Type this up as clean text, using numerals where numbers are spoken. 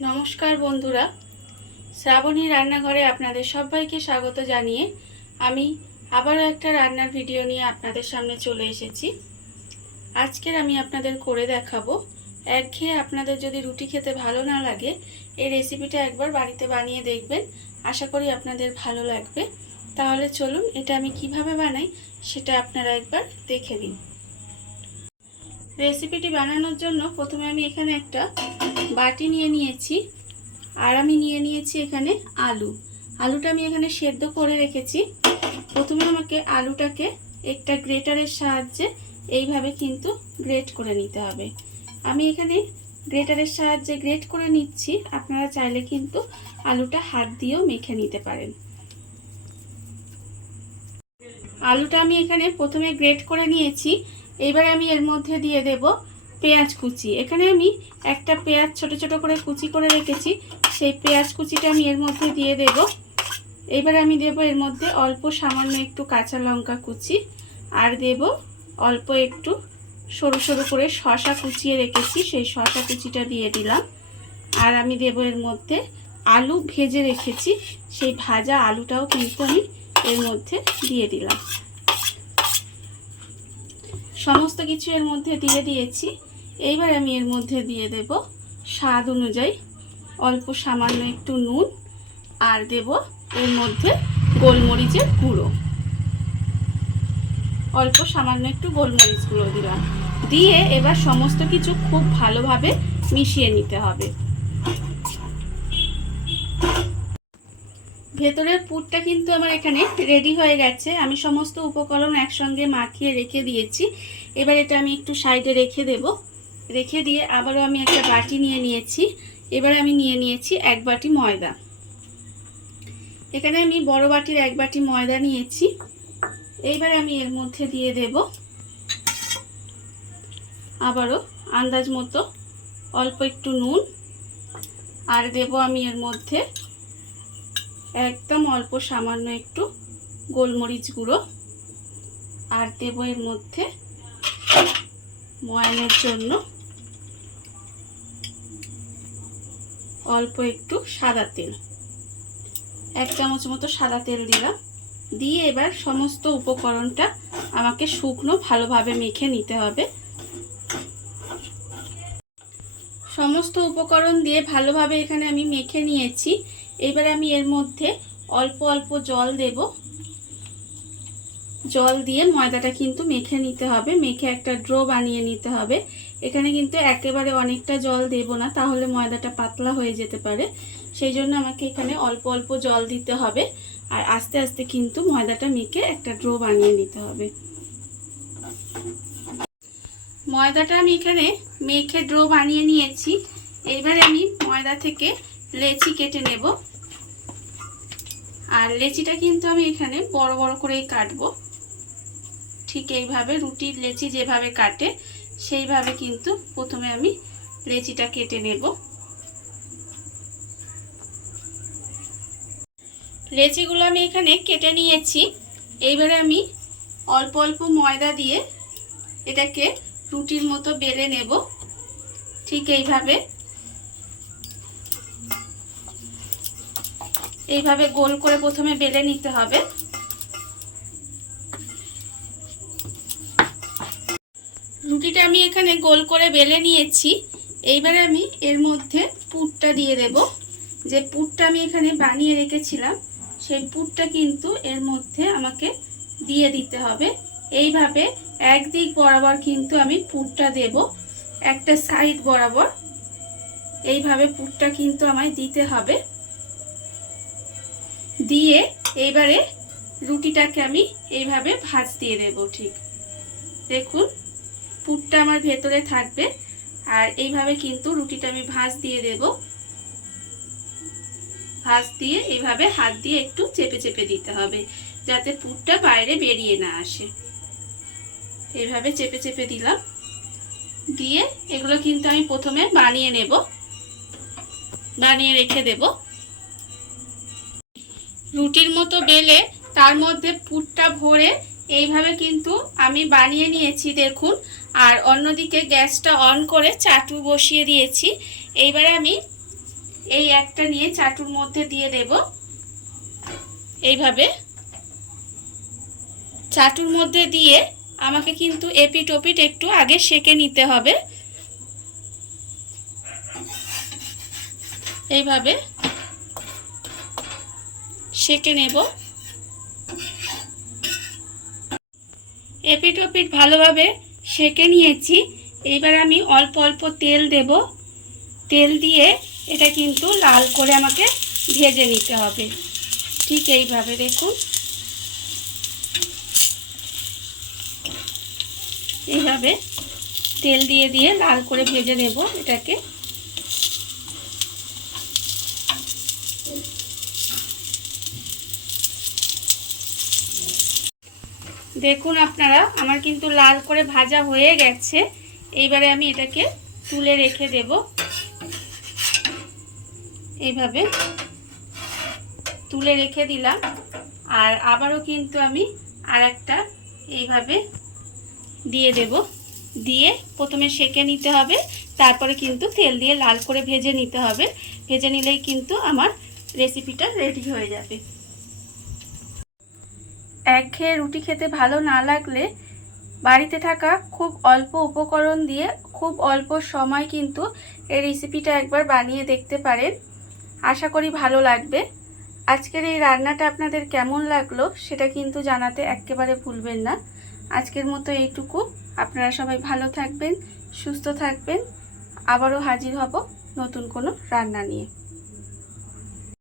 नमस्कार बंधुरा श्रावणी रान्नाघरे आपनादेर सबाइके स्वागत जानिए आमी आबारो एकटा रान्नार भिडियो निये आपनादेर सामने चले एसेछि। आजकेर आमी आपनादेर करे देखाबो एकघेये आपनादेर जोदि रुटी खेते भालो ना लागे एई रेसिपिटा एकबार बाड़ीते बानिये देखबेन, आशा करी आपनादेर भालो लागबे। ताहले चलुन एटा आमी किभाबे बानाई सेटा आपनारा एकबार देखे निन। रेसिपिटी बानानोर जोन्नो प्रथमे आमी एखाने एकटा बाटी निये नियेछि आर आमी निये नियेछि एखाने आलू। आलूटा आमी एखाने सेদ্ধ करे रेखेछि। प्रथमे आमाके आलूटाके एकटा ग्रेटारेर साहाज्ये एइभाবে किन्तु ग्रेट करे निते हबे। आमी एखाने ग्रेटारेर साहाज्ये ग्रेट करे निচ্ছি, आपनारा चाइले किन्तु आलूटा हाथ दिয়েও मेखे निते पारेन। आलूटा आमी एखाने प्रथमे ग्रेट करे निয়েছি। एबारे आमी एर मধ্যে দিয়ে देব पेঁয়াজ कुचि। एखाने आमी একটা পেঁয়াজ ছোট ছোট করে কুচি করে রেখেছি, সেই পেঁয়াজ কুচিটা আমি এর মধ্যে দিয়ে দেব। এবারে আমি দেব এর মধ্যে অল্প সামান্য একটু কাঁচা লঙ্কা কুচি আর দেব অল্প একটু সরু সরু করে শসা কুচিয়ে রেখেছি, সেই শসা কুচিটা দিয়ে দিলাম। আর আমি দেব এর মধ্যে আলু ভেজে রেখেছি, সেই ভাজা আলুটাও কিন্তু আমি এর মধ্যে দিয়ে দিলাম। সমস্ত কিছু এর মধ্যে দিয়ে দিয়েছি। এইবার আমি এর মধ্যে দিয়ে দেব স্বাদ অনুযায়ী অল্প সামান্য একটু নুন আর দেব এর মধ্যে গোলমরিচের গুঁড়ো, অল্প সামান্য একটু গোলমরিচ গুঁড়ো দিলাম। দিয়ে এবার সমস্ত কিছু খুব ভালোভাবে মিশিয়ে নিতে হবে। ভেতরের পুরটা কিন্তু আমার এখানে রেডি হয়ে গেছে। আমি সমস্ত উপকরণ একসঙ্গে মাখিয়ে রেখে দিয়েছি। এবার এটা আমি একটু সাইডে রেখে দেব। রেখে দিয়ে আবারও আমি একটা বাটি নিয়ে নিয়েছি। এবার আমি নিয়ে নিয়েছি এক বাটি ময়দা। এখানে আমি বড় বাটির এক বাটি ময়দা নিয়েছি। এইবার আমি এর মধ্যে দিয়ে দেব আবারও আন্দাজ মতো অল্প একটু নুন আর দেব আমি এর মধ্যে একদম অল্প সামান্য একটু গোলমরিচ গুঁড়ো আর দেব এর মধ্যে ময়ানের জন্য অল্প একটু সাদা তেল, এক চামচ মতো সাদা তেল দিলাম। দিয়ে এবার সমস্ত উপকরণটা আমাকে শুকনো ভালোভাবে মেখে নিতে হবে। সমস্ত উপকরণ দিয়ে ভালোভাবে এখানে আমি মেখে নিয়েছি। এবার আমি এর মধ্যে অল্প অল্প জল দেব। জল দিয়ে ময়দাটা কিন্তু মেখে নিতে হবে, মেখে একটা ড্রো বানিয়ে নিতে হবে। এখানে কিন্তু একেবারে অনেকটা জল দেব না, তাহলে ময়দাটা পাতলা হয়ে যেতে পারে। সেই জন্য আমাকে এখানে অল্প অল্প জল দিতে হবে আর আস্তে আস্তে কিন্তু ময়দাটা মেখে একটা ড্রো বানিয়ে নিতে হবে। ময়দাটা আমি এখানে মেখে ড্রো বানিয়ে নিয়েছি। এইবারে আমি ময়দা থেকে লেচি কেটে নেব। আর লেচিটা কিন্তু আমি এখানে বড় বড় করেই কাটবো। ঠিক এইভাবে রুটির লেচি যেভাবে কাটে সেইভাবে কিন্তু প্রথমে আমি লেচিটা কেটে নেব। লেচিগুলো আমি এখানে কেটে নিয়েছি। এইবারে আমি অল্প অল্প ময়দা দিয়ে এটাকে রুটির মতো বেলে নেব। ঠিক এইভাবে এইভাবে গোল করে প্রথমে বেলে নিতে হবে। রুটিটা আমি এখানে গোল করে বেলে নিয়েছি। এইবারে আমি এর মধ্যে পুরটা দিয়ে দেব। যে পুরটা আমি এখানে বানিয়ে রেখেছিলাম সেই পুরটা কিন্তু এর মধ্যে আমাকে দিয়ে দিতে হবে। এইভাবে একদিক বরাবর কিন্তু আমি পুরটা দেব, একটা সাইড বরাবর এইভাবে পুরটা কিন্তু আমায় দিতে হবে। দিয়ে এইবারে রুটিটাকে আমি এইভাবে ভাঁজ দিয়ে দেব। ঠিক দেখুন পুরটা আমার ভেতরে থাকবে আর এইভাবে কিন্তু রুটিটা আমি ভাঁজ দিয়ে দেব। ভাঁজ দিয়ে এইভাবে হাত দিয়ে একটু চেপে চেপে দিতে হবে যাতে পুরটা বাইরে বেরিয়ে না আসে। এইভাবে চেপে চেপে দিলাম। দিয়ে এগুলো কিন্তু আমি প্রথমে বানিয়ে নেব, বানিয়ে রেখে দেব। রুটির মতো বেলে তার মধ্যে পুরটা ভরে এইভাবে কিন্তু আমি বানিয়ে নিয়েছি দেখুন। আর অন্যদিকে গ্যাসটা অন করে চাটু বসিয়ে দিয়েছি। এইবারে আমি এই একটা নিয়ে চাটুর মধ্যে দিয়ে দেব। এইভাবে চাটুর মধ্যে দিয়ে আমাকে কিন্তু এপিট ওপিট একটু আগে সেকে নিতে হবে। এইভাবে সেকে নেব। এপিট ওপিট ভালোভাবে সেকে নিয়েছি। এইবার আমি অল্প অল্প তেল দেব। তেল দিয়ে এটা কিন্তু লাল করে আমাকে ভেজে নিতে হবে। ঠিক এইভাবে দেখুন, এইভাবে তেল দিয়ে দিয়ে লাল করে ভেজে নেব এটাকে। দেখুন আপনারা, আমার কিন্তু লাল করে ভাজা হয়ে গেছে। এইবারে আমি এটাকে তুলে রেখে দেব। এইভাবে তুলে রেখে দিলাম। আর আবারও কিন্তু আমি আরেকটা এইভাবে দিয়ে দেব। দিয়ে প্রথমে সেকে নিতে হবে, তারপরে কিন্তু তেল দিয়ে লাল করে ভেজে নিতে হবে। ভেজে নিলেই কিন্তু আমার রেসিপিটা রেডি হয়ে যাবে। একঘেয়ে রুটি খেতে ভালো না লাগলে বাড়িতে থাকা খুব অল্প উপকরণ দিয়ে খুব অল্প সময় কিন্তু এই রেসিপিটা একবার বানিয়ে দেখতে পারেন। আশা করি ভালো লাগবে। আজকের এই রান্নাটা আপনাদের কেমন লাগলো সেটা কিন্তু জানাতে একেবারে ভুলবেন না। আজকের মতো এইটুকু। আপনারা সবাই ভালো থাকবেন, সুস্থ থাকবেন। আবারও হাজির হব নতুন কোনো রান্না নিয়ে।